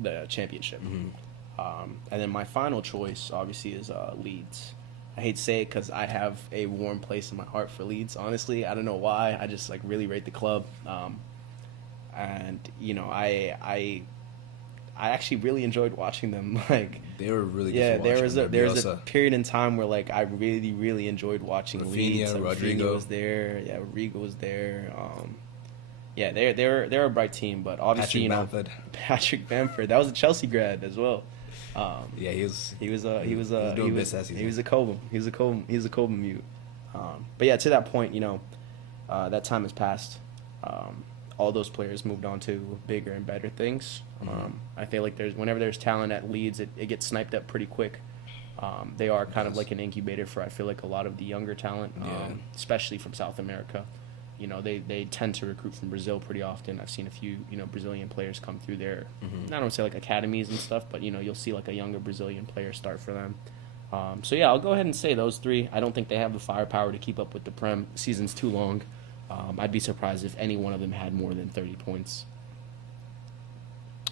the Championship. Mm-hmm. And then my final choice, obviously, is Leeds. I hate to say it because I have a warm place in my heart for Leeds. Honestly, I don't know why. I just like really rate the club, and I actually really enjoyed watching them. Like They were really good. yeah, to there watch was under a Bielsa. period in time where like I really really enjoyed watching Rafinha, Leeds. Like, Rodrigo. Rafinha was there. Yeah, Rodrigo was there. Yeah, they're a bright team, but obviously Patrick Bamford. Patrick Bamford. That was a Chelsea grad as well. Yeah, he was he doing best that season. was a Cobham. He was a Cobham mute. But yeah, to that point, that time has passed. All those players moved on to bigger and better things. I feel like whenever there's talent at Leeds, it gets sniped up pretty quick. They are kind of like an incubator for I feel like a lot of the younger talent, Yeah. especially from South America. They tend to recruit from Brazil pretty often. I've seen a few, Brazilian players come through there. Mhm. I don't want to say like academies and stuff, but, you'll see like a younger Brazilian player start for them. So, yeah, I'll go ahead and say those 3. I don't think they have the firepower to keep up with the Prem. Season's too long. I'd be surprised if any one of them had more than 30 points.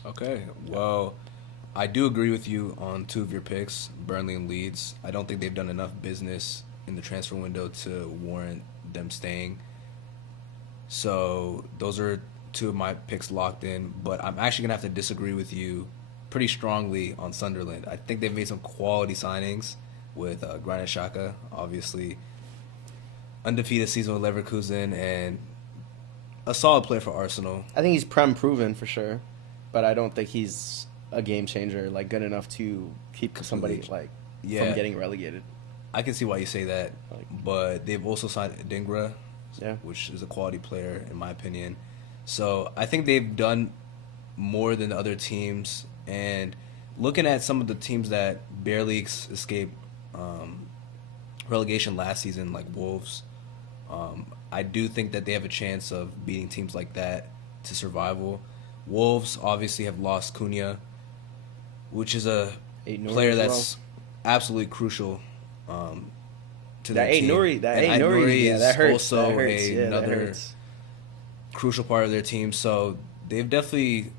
Okay, well, I do agree with you on 2 of your picks, Burnley and Leeds. I don't think they've done enough business in the transfer window to warrant them staying. So those are 2 of my picks locked in, but I'm actually going to have to disagree with you pretty strongly on Sunderland. I think they've made some quality signings with Granit Xhaka, obviously. Undefeated season with Leverkusen and a solid player for Arsenal. I think he's Prem proven for sure, but I don't think he's a game changer, like good enough to keep somebody like from getting relegated. I can see why you say that, but they've also signed Dingra, Yeah. which is a quality player in my opinion. So I think they've done more than the other teams. And looking at some of the teams that barely escaped relegation last season, like Wolves, I do think that they have a chance of beating teams like that to survival. Wolves obviously have lost Cunha, which is a player that's absolutely crucial to their team. Nuri is that hurts. also another crucial part of their team. So they've definitely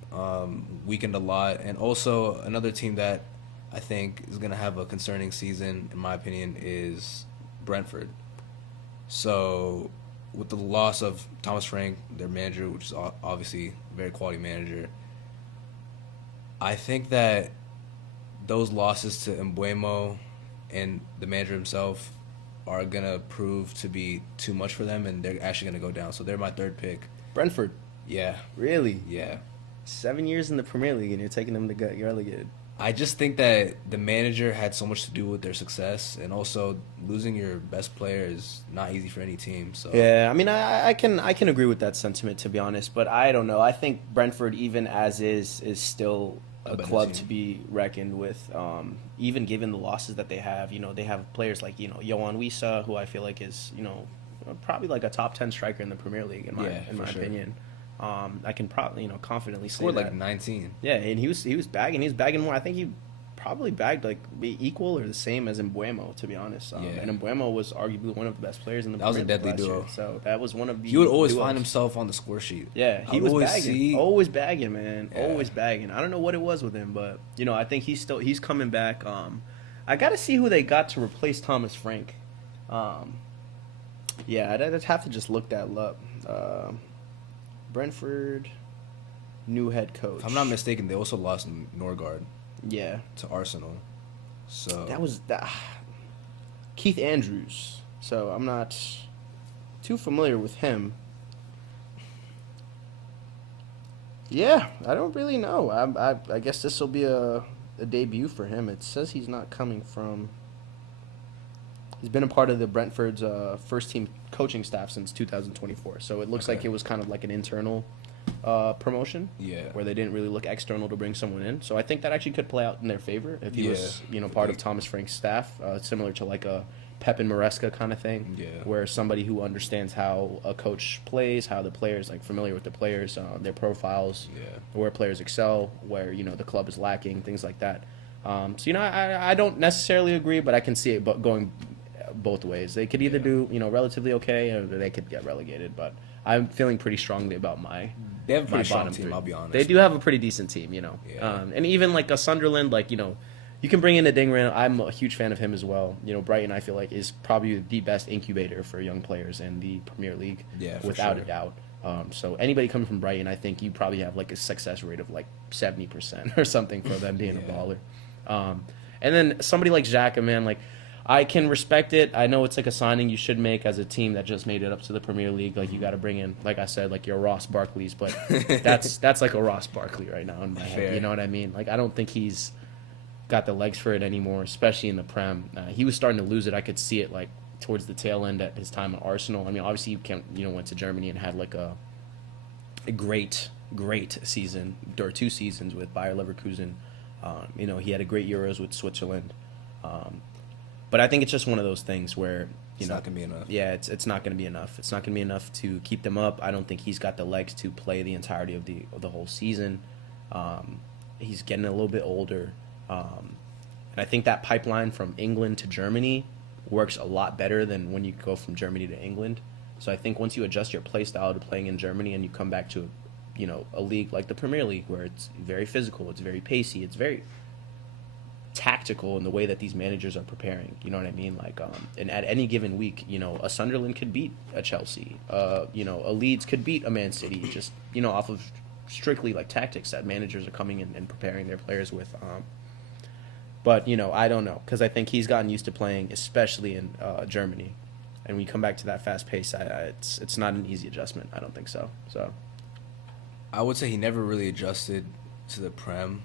weakened a lot. And also another team that I think is going to have a concerning season, in my opinion, is Brentford. So with the loss of Thomas Frank, their manager, which is obviously a very quality manager, I think that those losses to Mbuemo and the manager himself are going to prove to be too much for them, and they're actually going to go down. So they're my third pick. Brentford. Yeah. Really? Yeah. 7 years in the Premier League, and you're taking them to get relegated. I just think that the manager had so much to do with their success, and also losing your best player is not easy for any team. So yeah, I mean, I can agree with that sentiment, to be honest, but I don't know. I think Brentford, even as is still a club to be reckoned with. Even given the losses that they have, they have players like Yohan Wissa, who I feel like is probably like a top 10 striker in the Premier League in my opinion. I can probably confidently say scored that. like 19. Yeah, and he was bagging more. I think he probably bagged like equal or the same as Mbuemo, to be honest. And Mbuemo was arguably one of the best players in the Premier League. That was a deadly duo. So that was one of the. He would always duos. find himself on the score sheet. Yeah, he was bagging. Always bagging, man. Yeah. Always bagging. I don't know what it was with him, but I think he's coming back. I got to see who they got to replace Thomas Frank. Yeah, I'd have to just look that up. Brentford, new head coach. If I'm not mistaken, they also lost Norgard. Yeah. To Arsenal. So that was Keith Andrews. So I'm not too familiar with him. Yeah, I don't really know. I guess this will be a debut for him. It says he's not coming from. He's been a part of the Brentford's first team coaching staff since 2024. So it looks like it was kind of like an internal promotion. Yeah. Where they didn't really look external to bring someone in. So I think that actually could play out in their favor if he was, part of Thomas Frank's staff, similar to like a Pep and Maresca kind of thing. Yeah. Where somebody who understands how a coach plays, how the players familiar with the players, their profiles, where players excel, where the club is lacking, things like that. So I don't necessarily agree, but I can see it going both ways. They could either do relatively okay, or they could get relegated. But I'm feeling pretty strongly about they have a pretty strong bottom team. three. I'll be honest. They do have a pretty decent team, and even like a Sunderland, you can bring in a Dingra. I'm a huge fan of him as well. Brighton, I feel like, is probably the best incubator for young players in the Premier League, without a doubt. So anybody coming from Brighton, I think you probably have like a success rate of like 70% or something for them being a baller. And then somebody like Xhaka, man, like I can respect it. I know it's like a signing you should make as a team that just made it up to the Premier League. Like you got to bring in, like I said, like your Ross Barkley's, but that's like a Ross Barkley right now in my head. You know what I mean? Like I don't think he's got the legs for it anymore, especially in the Prem. He was starting to lose it. I could see it like towards the tail end at his time at Arsenal. I mean, obviously you went to Germany and had like a great season or 2 seasons with Bayer Leverkusen. He had a great Euros with Switzerland. But I think it's just one of those things where it's not gonna be enough. Yeah, it's not gonna be enough. It's not gonna be enough to keep them up. I don't think he's got the legs to play the entirety of the whole season. He's getting a little bit older, and I think that pipeline from England to Germany works a lot better than when you go from Germany to England. So I think once you adjust your play style to playing in Germany and you come back to a league like the Premier League where it's very physical, it's very pacey, it's very tactical in the way that these managers are preparing. You know what I mean? Like, and at any given week, a Sunderland could beat a Chelsea. A Leeds could beat a Man City, just off of strictly like tactics that managers are coming in and preparing their players with. But I don't know, because I think he's gotten used to playing, especially in Germany, and when you come back to that fast pace, it's not an easy adjustment. I don't think so. So I would say he never really adjusted to the Prem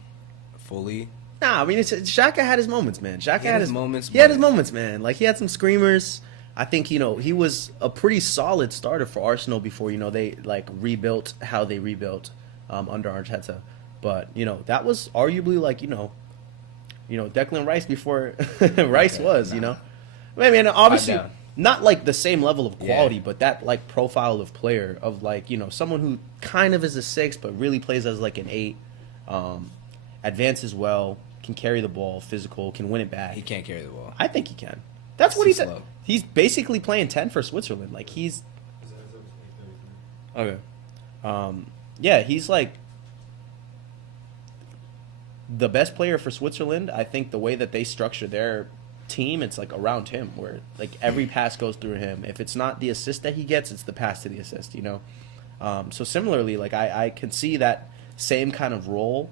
fully. Nah, I mean, Xhaka had his moments, man. Xhaka had his moments. He had his moments, man. Like, he had some screamers. I think, he was a pretty solid starter for Arsenal before, they, like, rebuilt how they rebuilt under Arteta. But, that was arguably, like, Declan Rice before Rice was, I mean, obviously, not, like, the same level of quality, but that, like, profile of player of, like, someone who kind of is a 6 but really plays as, like, an 8, advances well, can carry the ball, physical, can win it back. He can't carry the ball. I think he can. That's what he said. Slow. He's basically playing 10 for Switzerland. Like, he's... Okay. Yeah, he's, like, the best player for Switzerland. I think the way that they structure their team, it's, like, around him, where, like, every pass goes through him. If it's not the assist that he gets, it's the pass to the assist, So, similarly, like, I can see that same kind of role,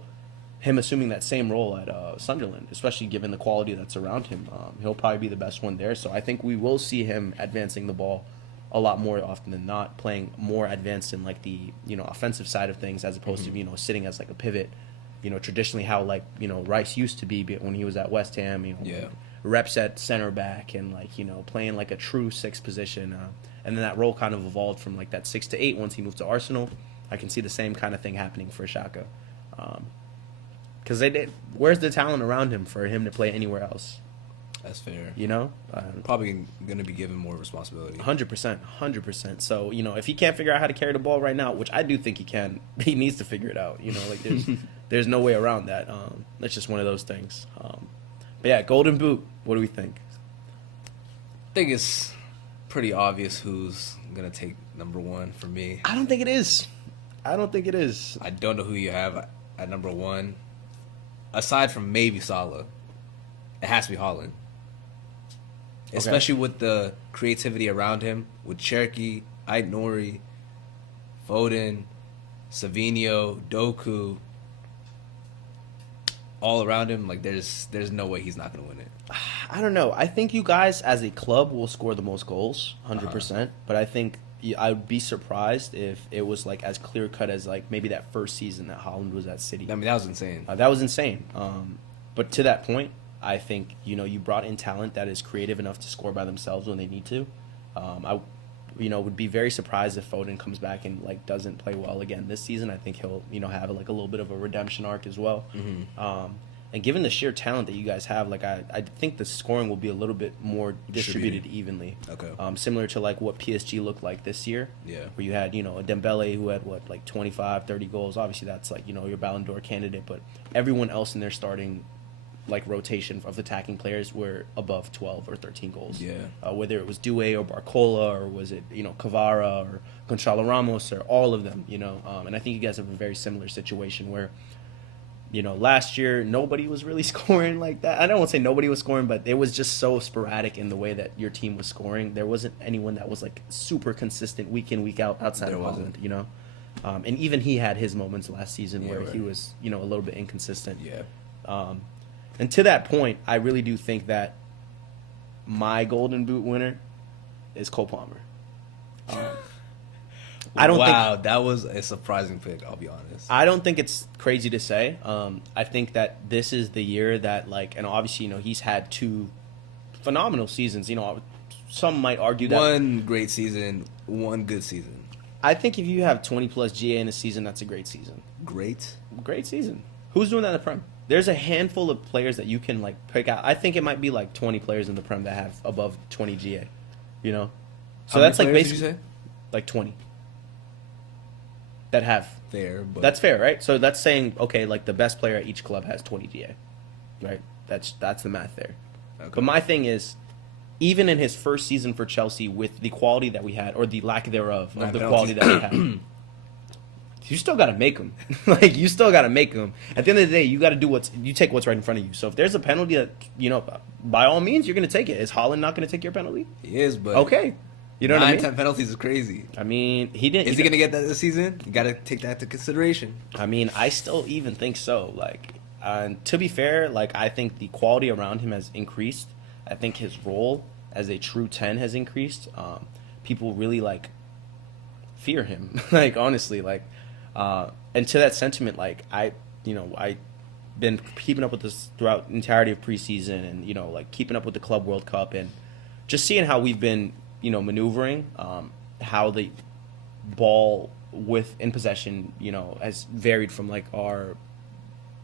him assuming that same role at Sunderland, especially given the quality that's around him. He'll probably be the best one there. So I think we will see him advancing the ball a lot more often than not, playing more advanced in like the offensive side of things as opposed to sitting as like a pivot. Traditionally how like Rice used to be when he was at West Ham. Reps at center back and like playing like a true 6 position. And then that role kind of evolved from like that 6 to 8 once he moved to Arsenal. I can see the same kind of thing happening for Xhaka. Because where's the talent around him for him to play anywhere else? That's fair. Probably going to be given more responsibility. 100%. So if he can't figure out how to carry the ball right now, which I do think he can, he needs to figure it out. Like there's no way around that. That's just one of those things. But yeah, Golden Boot. What do we think? I think it's pretty obvious who's gonna take number 1 for me. I don't think it is. I don't know who you have at number 1. Aside from maybe Salah, it has to be Haaland. Okay. Especially with the creativity around him, with Cherki, Ait-Nouri, Foden, Savinho, Doku, all around him. Like there's no way he's not going to win it. I don't know. I think you guys as a club will score the most goals, 100%. But I think I would be surprised if it was like as clear cut as like maybe that first season that Haaland was at City. I mean, that was insane. That was insane. But to that point, I think you brought in talent that is creative enough to score by themselves when they need to. I would be very surprised if Foden comes back and like doesn't play well again this season. I think he'll have like a little bit of a redemption arc as well. Mm-hmm. And given the sheer talent that you guys have, like I think the scoring will be a little bit more distributed evenly. Okay. Similar to like what PSG looked like this year. Yeah. Where you had, a Dembele who had like 25, 30 goals. Obviously that's like, your Ballon d'Or candidate, but everyone else in their starting like rotation of attacking players were above 12 or 13 goals. Yeah. Whether it was Doué or Barcola or was it, Kvara or Gonçalo Ramos or all of them, and I think you guys have a very similar situation where last year, nobody was really scoring like that. I don't want to say nobody was scoring, but it was just so sporadic in the way that your team was scoring. There wasn't anyone that was like super consistent week in, week out outside of Haaland, and even he had his moments last season where he was, a little bit inconsistent. Yeah. And to that point, I really do think that my Golden Boot winner is Cole Palmer. I don't think that was a surprising pick, I'll be honest. I don't think it's crazy to say. I think that this is the year that, like, and obviously, he's had 2 phenomenal seasons. Some might argue that 1 great season, 1 good season. I think if you have 20-plus GA in a season, that's a great season. Great season. Who's doing that in the Prem? There's a handful of players that you can, like, pick out. I think it might be, like, 20 players in the Prem that have above 20 GA, So How that's, many like, players basically, did you say? like, 20. That have fair, but that's fair, right? So that's saying like the best player at each club has 20 GA, right? That's the math there. Okay. But my thing is, even in his first season for Chelsea, with the quality that we had or the lack thereof of the quality that we had, you still got to make them. Like you still got to make them. At the end of the day, you got to do you take what's right in front of you. So if there's a penalty that by all means you're going to take it. Is Haaland not going to take your penalty? He is, but okay. You know what I mean? 9-10 penalties is crazy. I mean, he didn't. Is he going to get that this season? You got to take that into consideration. I mean, I still even think so. Like, to be fair, like I think the quality around him has increased. I think his role as a true 10 has increased. People really like fear him. Like honestly, like, and to that sentiment, like I been keeping up with this throughout the entirety of preseason, and like keeping up with the Club World Cup, and just seeing how we've been maneuvering, how the ball in possession has varied from like our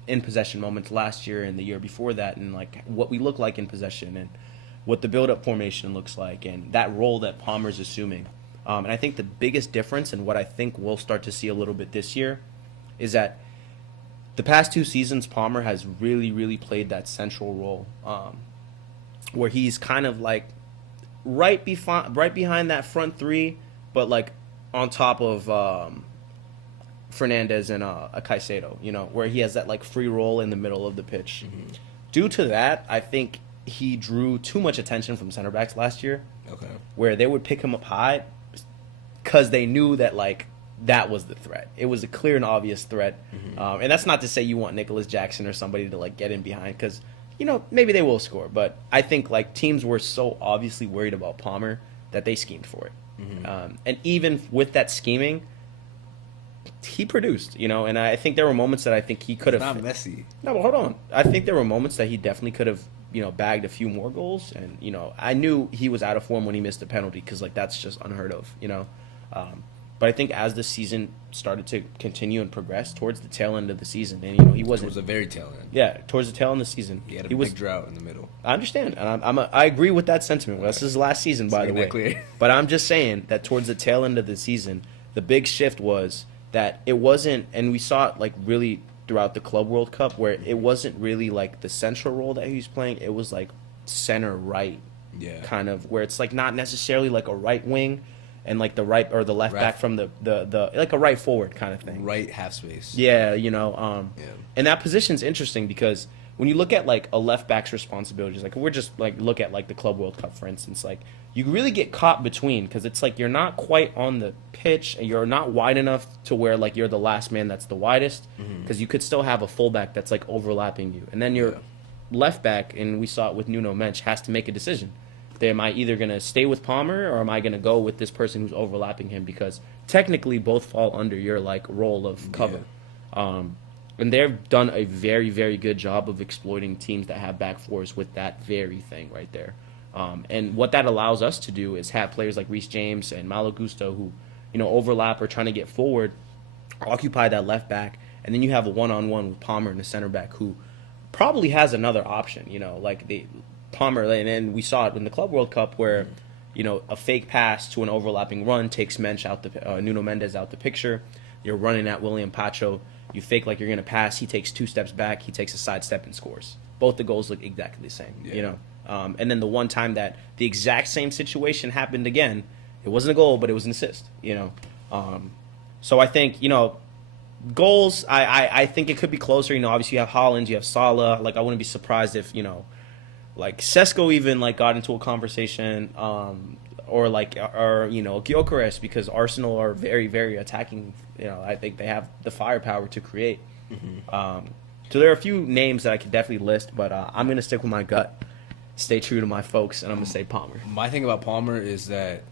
in possession moments last year and the year before that, and like what we look like in possession and what the build up formation looks like, and that role that Palmer's assuming. And I think the biggest difference, and what I think we'll start to see a little bit this year, is that the past 2 seasons, Palmer has really, really played that central role, where he's kind of like right behind that front three, but like on top of Fernandez and Caicedo, where he has that like free role in the middle of the pitch. Mm-hmm. Due to that, I think he drew too much attention from center backs last year. Okay. Where they would pick him up high because they knew that like that was the threat. It was a clear and obvious threat. Mm-hmm. And that's not to say you want Nicholas Jackson or somebody to like get in behind, because maybe they will score. But I think like teams were so obviously worried about Palmer that they schemed for it. Mm-hmm. And even with that scheming, he produced. And I think there were moments that I think he could have. Not Messi. No, but hold on. I think there were moments that he definitely could have bagged a few more goals. And I knew he was out of form when he missed a penalty, because like that's just unheard of. But I think as the season started to continue and progress towards the tail end of the season, and he wasn't towards the very tail end. Yeah, towards the tail end of the season, he had a big drought in the middle. I understand, and I agree with that sentiment. Well, this is last season, by the way. Clear. But I'm just saying that towards the tail end of the season, the big shift was that it wasn't, and we saw it like really throughout the Club World Cup, where it wasn't really like the central role that he was playing. It was like center right, kind of, where it's like not necessarily like a right wing. And like the right or the left back from the like a right forward kind of thing. Right half space. Yeah, And that position's interesting because when you look at like a left back's responsibilities, like we're just like look at like the Club World Cup, for instance, like you really get caught between, because it's like you're not quite on the pitch and you're not wide enough to where like you're the last man that's the widest, because you could still have a fullback that's like overlapping you. And then your left back, and we saw it with Nuno Mensch, has to make a decision. Am I either going to stay with Palmer or am I going to go with this person who's overlapping him? Because technically both fall under your like role of cover. Yeah. And they've done a very, very good job of exploiting teams that have back fours with that very thing right there. And what that allows us to do is have players like Reece James and Malo Gusto who, overlap or trying to get forward, occupy that left back, and then you have a one-on-one with Palmer and the center back who probably has another option, like the Palmer, and then we saw it in the Club World Cup where, a fake pass to an overlapping run takes Nuno Mendes out the picture. You're running at William Pacho. You fake like you're going to pass. He takes 2 steps back. He takes a side step and scores. Both the goals look exactly the same, And then the one time that the exact same situation happened again, it wasn't a goal, but it was an assist, So I think, goals, I think it could be closer. Obviously you have Haaland, you have Salah. Like I wouldn't be surprised if, like Sesko even like got into a conversation, or Gyökeres, because Arsenal are very, very attacking. I think they have the firepower to create. Mm-hmm. So there are a few names that I could definitely list, but I'm gonna stick with my gut, stay true to my folks, and I'm gonna say Palmer. My thing about Palmer is that,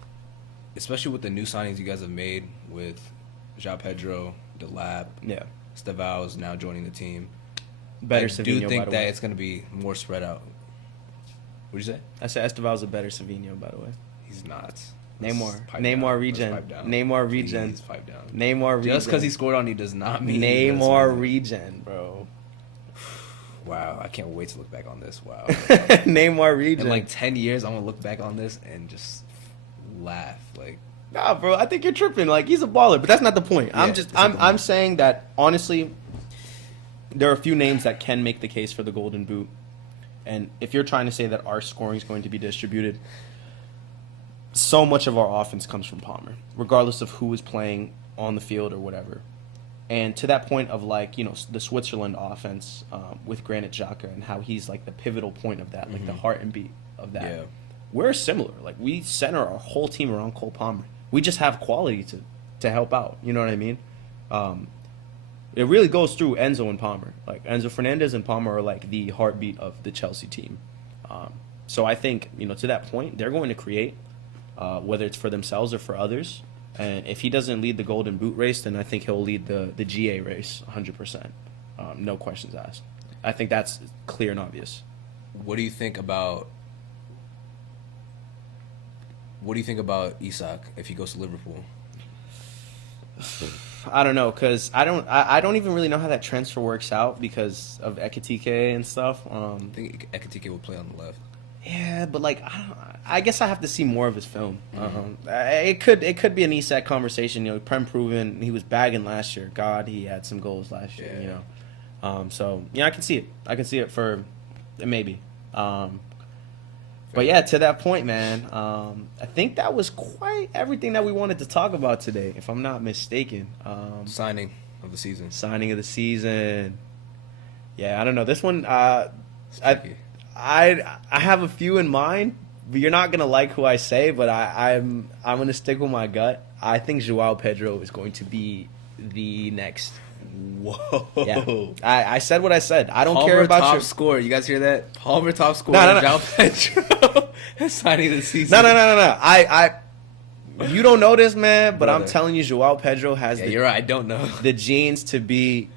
especially with the new signings you guys have made with João Pedro, Delap, Stavao now joining the team. Better I Savinho, do think by the that way. it's gonna be more spread out. What'd you say? I said Esteval's a better Savinho, by the way. He's not. Neymar regen. Neymar regen. Please pipe down. Neymar regen. Just because he scored on you does not mean Neymar regen, bro. Wow, I can't wait to look back on this. Wow. Neymar regen. In like 10 years, I'm gonna look back on this and just laugh. Like, nah, bro, I think you're tripping. Like, he's a baller, but that's not the point. Yeah, I'm saying that honestly, there are a few names that can make the case for the Golden Boot. And if you're trying to say that our scoring is going to be distributed, so much of our offense comes from Palmer, regardless of who is playing on the field or whatever. And to that point of like, the Switzerland offense with Granit Xhaka and how he's like the pivotal point of that, like the heart and beat of that. Yeah. We're similar. Like we center our whole team around Cole Palmer. We just have quality to help out. You know what I mean? It really goes through Enzo and Palmer. Like Enzo Fernandez and Palmer are like the heartbeat of the Chelsea team. So I think, to that point, they're going to create, whether it's for themselves or for others. And if he doesn't lead the Golden Boot race, then I think he'll lead the GA race 100%. No questions asked. I think that's clear and obvious. What do you think about Isak if he goes to Liverpool? I don't know, because I don't even really know how that transfer works out because of Ekitike and stuff. I think Ekitike will play on the left. Yeah, but like I guess I have to see more of his film. It could be an Isak conversation. You know, Prem proven he was bagging last year. God, he had some goals last year. Yeah. You know, so yeah, I can see it. I can see it for maybe. But yeah, to that point, man, I think that was quite everything that we wanted to talk about today, if I'm not mistaken. Signing of the season. Signing of the season. Yeah, I don't know. This one, It's tricky. I have a few in mind, but you're not gonna like who I say, but I'm gonna stick with my gut. I think Joao Pedro is going to be the next. Whoa. Yeah, I said what I said. I don't Palmer care about top your scorer. You guys hear that? Palmer top scorer. No. Joao Pedro signing of the season. No. You don't know this, man, but I'm Brother. telling you, Joao Pedro has Yeah, you're right. I don't know. the genes to be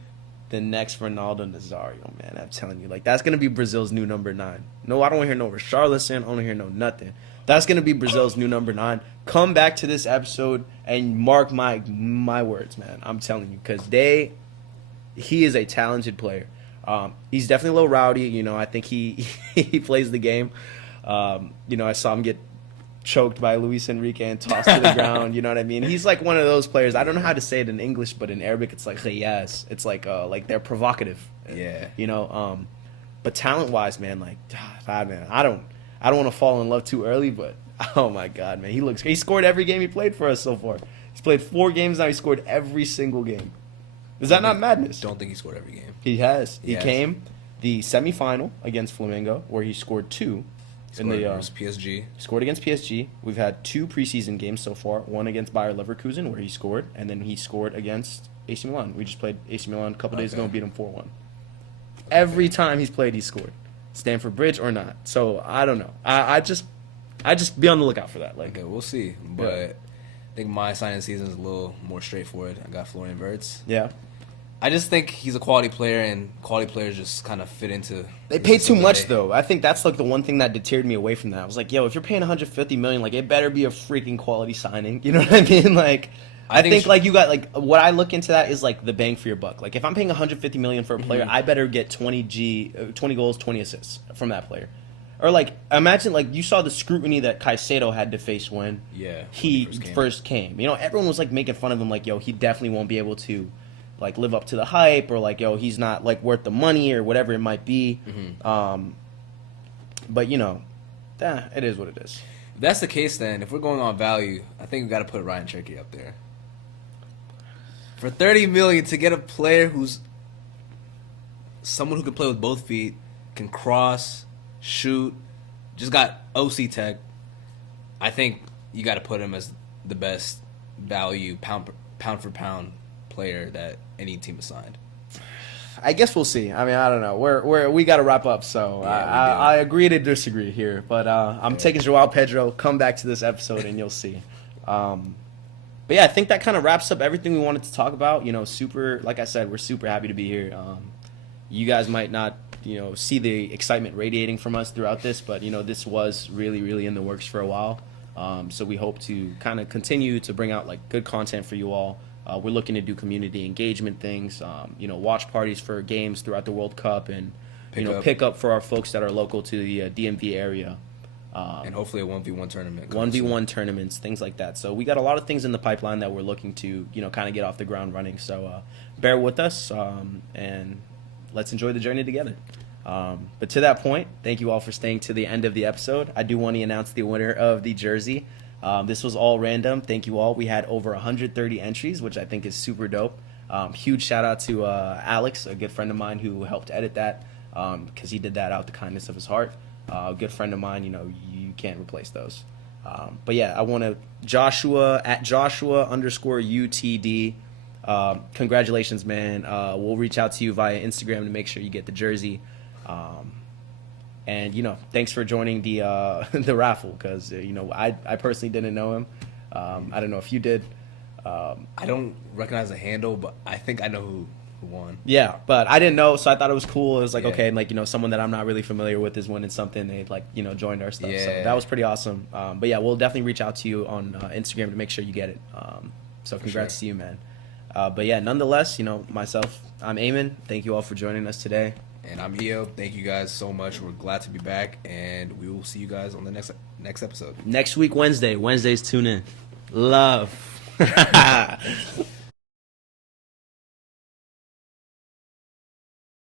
the next Ronaldo Nazario, man. I'm telling you, like, that's gonna be Brazil's new number 9. No, I don't want to hear no Richarlison. I don't want to hear no nothing. That's gonna be Brazil's new number 9. Come back to this episode and mark my words, man. I'm telling you, because he is a talented player. He's definitely a little rowdy. You know, I think he he plays the game. You know, I saw him get choked by Luis Enrique and tossed to the ground. You know what I mean? He's like one of those players. I don't know how to say it in English, but in Arabic it's like yes. It's like they're provocative. Yeah. You know, but talent wise, man, like God, man, I don't want to fall in love too early, but oh my God, man, he scored every game he played for us so far. He's played 4 games now. He scored every single game. Is that not madness? Don't think he scored every game. He has. He Yes. came the semifinal against Flamengo where he scored 2. Scored against PSG. Scored against PSG. We've had 2 preseason games so far. One against Bayer Leverkusen where he scored, and then he scored against AC Milan. We just played AC Milan a couple days ago and beat him 4-1. Every time he's played, he's scored. Stamford Bridge or not. So I don't know. I just be on the lookout for that. Like, Okay, we'll see. But I think my signing season is a little more straightforward. I got Florian Wirtz. yeah. I just think he's a quality player, and quality players just kind of fit into. They paid too much though. I think that's like the one thing that deterred me away from that. I was like, yo, if you're paying 150 million, like it better be a freaking quality signing. You know what I mean? Like I think like you got like what I look into that is like the bang for your buck. Like if I'm paying 150 million for a player, I better get 20 goals, 20 assists from that player. Or like imagine like you saw the scrutiny that Caicedo had to face when he first came. You know, everyone was like making fun of him like, yo, he definitely won't be able to like live up to the hype, or like, yo, he's not like worth the money or whatever it might be. But you know, it is what it is. If that's the case, then if we're going on value, I think we got to put Ryan Cherky up there. For 30 million to get a player who's someone who can play with both feet, can cross, shoot, just got OC tech, I think you got to put him as the best value pound for pound player that any team has signed. I guess we'll see. I mean, I don't know. We got to wrap up, so I agree to disagree here. But I'm taking Joao Pedro. Come back to this episode and you'll see. But yeah, I think that kind of wraps up everything we wanted to talk about. You know, like I said, we're super happy to be here. You guys might not, you know, see the excitement radiating from us throughout this, but you know, this was really, really in the works for a while. So we hope to kind of continue to bring out like good content for you all. We're looking to do community engagement things, you know, watch parties for games throughout the World Cup, and pick up for our folks that are local to the DMV area. And hopefully a 1v1 tournament. 1v1 tournaments, things like that. So we got a lot of things in the pipeline that we're looking to, you know, kind of get off the ground running. So bear with us, and let's enjoy the journey together. But to that point, thank you all for staying to the end of the episode. I do want to announce the winner of the jersey. This was all random. Thank you all. We had over 130 entries, which I think is super dope. Huge shout out to Alex, a good friend of mine who helped edit that, because he did that out the kindness of his heart. A good friend of mine, you know, you can't replace those. But yeah, I want to Joshua at Joshua_UTD. Congratulations, man. We'll reach out to you via Instagram to make sure you get the jersey. And you know, thanks for joining the the raffle, because you know, I personally didn't know him. I don't know if you did. I don't recognize the handle, but I think I know who won. Yeah, but I didn't know, so I thought it was cool. It was like, Yeah. okay, like, someone that I'm not really familiar with is winning something. They, like, joined our stuff. So Yeah. that was pretty awesome. But yeah, we'll definitely reach out to you on Instagram to make sure you get it. So congrats to you, man. But yeah, nonetheless, myself, I'm Eamon. Thank you all for joining us today. And I'm Eo. Thank you guys so much. We're glad to be back, and we will see you guys on the next episode. Next week, Wednesday. Wednesdays, tune in. Love.